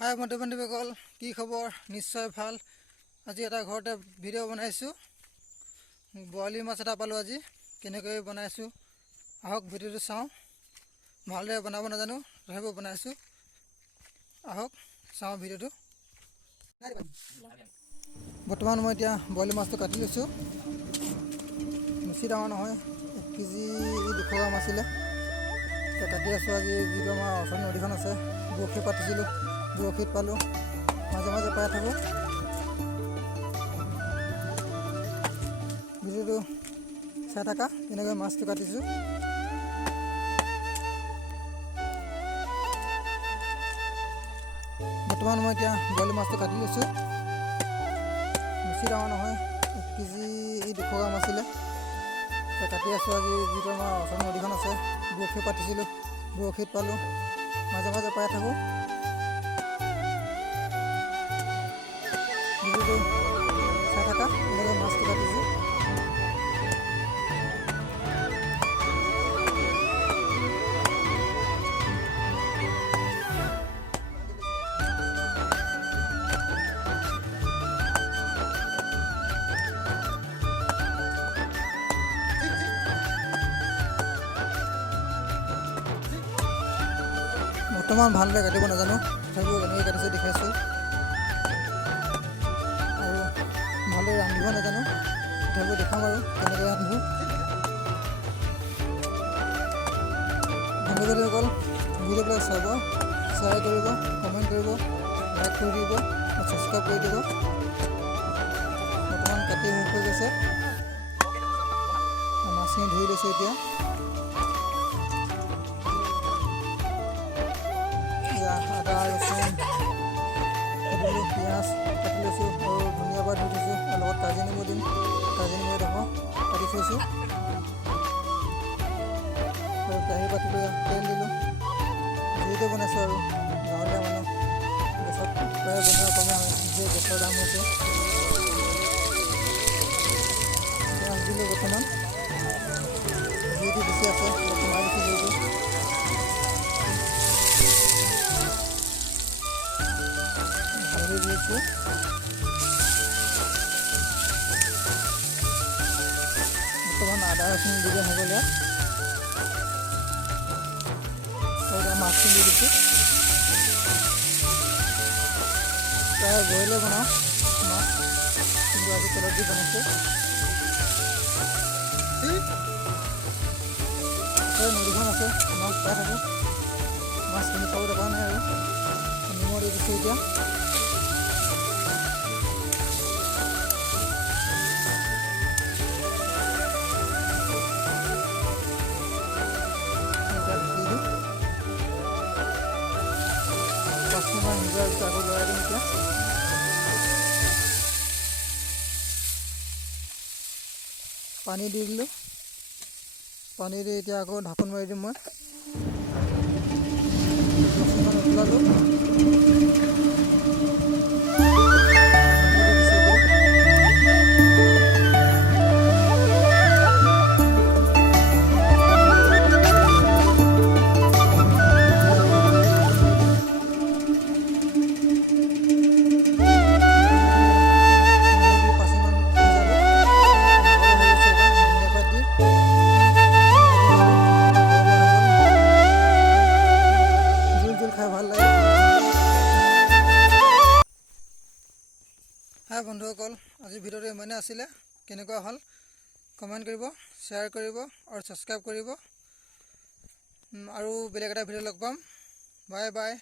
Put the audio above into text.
হাই বন্ধু বান্ধৱীসকল, কি খবৰ? নিশ্চয় ভাল। আজি এটা ঘৰতে ভিডিঅ' বনাইছোঁ। বৰালি মাছ এটা পালোঁ আজি। কেনেকৈ বনাইছোঁ আহক ভিডিঅ'টো চাওঁ। ভালদৰে বনাব নাজানো, তথাপিও বনাইছোঁ। আহক চাওঁ ভিডিঅ'টো। বৰ্তমান মই এতিয়া বৰালি মাছটো কাটি লৈছোঁ। বেছি ডাঙৰ নহয়, 1 কেজি 200 গ্ৰাম আছিলে। এতিয়া কাটি আছোঁ। আজি যিটো আমাৰ ওচৰত নদীখন আছে, বৰশী পাতিছিলোঁ, বৰশীত পালোঁ। মাজে মাজে পাই থাকোঁ। ভিডিঅ'টো চাই থাকা, কেনেকৈ মাছটো কাটিছোঁ। বৰ্তমান মই এতিয়া বৰালি মাছটো কাটি লৈছোঁ। বেছি ডাঙৰ নহয়, 1 কেজি 200 গ্ৰাম আছিলে। এতিয়া কাটি আছোঁ। আজি যিটো আমাৰ ওচৰত নদীখন আছে, বৰশী পাতিছিলোঁ, বৰশীত পালোঁ। মাজে মাজে পাই থাকোঁ। ভিডিঅ'টো চাই থাকা, এনেকৈ মাছটো কাটিছোঁ। বৰ্তমান ভালদৰে কাটিব নাজানো, তথাপিও কেনেকৈ কাটিছোঁ দেখাইছোঁ। আৰু ভালদৰে ৰান্ধিব নাজানো, তথাপিও দেখাম আৰু কেনেকৈ ৰান্ধোঁ। বন্ধু-বান্ধৱীসকল, ভিডিঅ'বিলাক চাব, শ্বেয়াৰ কৰিব, কমেণ্ট কৰিব, লাইক কৰি দিব আৰু ছাবস্ক্ৰাইব কৰি দিব। বৰ্তমান কাটি শেষ হৈ গৈছে। মাছখিনি ধুই লৈছোঁ এতিয়া। আদা, ৰচুন কাটিলোঁ, পিঁয়াজ কাটি লৈছোঁ আৰু ধনিয়া পাত ধুই থৈছোঁ। আৰু লগত কাজি নেমু দিম। কাজি নেমু এডোখৰ কাটি থৈছোঁ। আৰু কেৰাহী পাতিলোঁ, তেল দিলোঁ। জুইতে বনাইছোঁ আৰু গাঁৱলীয়া মানুহ, গেছত প্ৰায় বনোৱা কমে হয়, যে গেছৰ দাম হৈছে। পিঁয়াজ দিলোঁ। বৰ্তমান জুইটো বেছি আছে, অলপ কমাই দিছোঁ জুইটো। হালধি দিছোঁ। বৰ্তমান আদা ৰচুন দি দিয়া হৈ গ'ল ইয়াত। আৰু এতিয়া মাছখিনি দি দিছোঁ। প্ৰায় বইলে বনাওঁ মাছ, কিন্তু আজি তেলত দি বনাইছোঁ। নদীখন আছে, মাছ পাই থাকোঁ। মাছখিনি খাব দৰকাৰ নাই আৰু নিমখ দি দিছোঁ এতিয়া। আকৌ লৰাই দিম এতিয়া। পানী দি দিলোঁ। পানী দি এতিয়া আকৌ ঢাকোন মাৰি দিম মই। 10 মিনিটমান উতলালোঁ। হাই বন্ধুসকল, আজি ভিডিঅ'টো ইমানে আছিলে। কেনেকুৱা হ'ল কমেণ্ট কৰিব, শ্বেয়াৰ কৰিব আৰু ছাবস্ক্ৰাইব কৰিব। আৰু বেলেগ এটা ভিডিঅ' লগ পাম। Bye bye.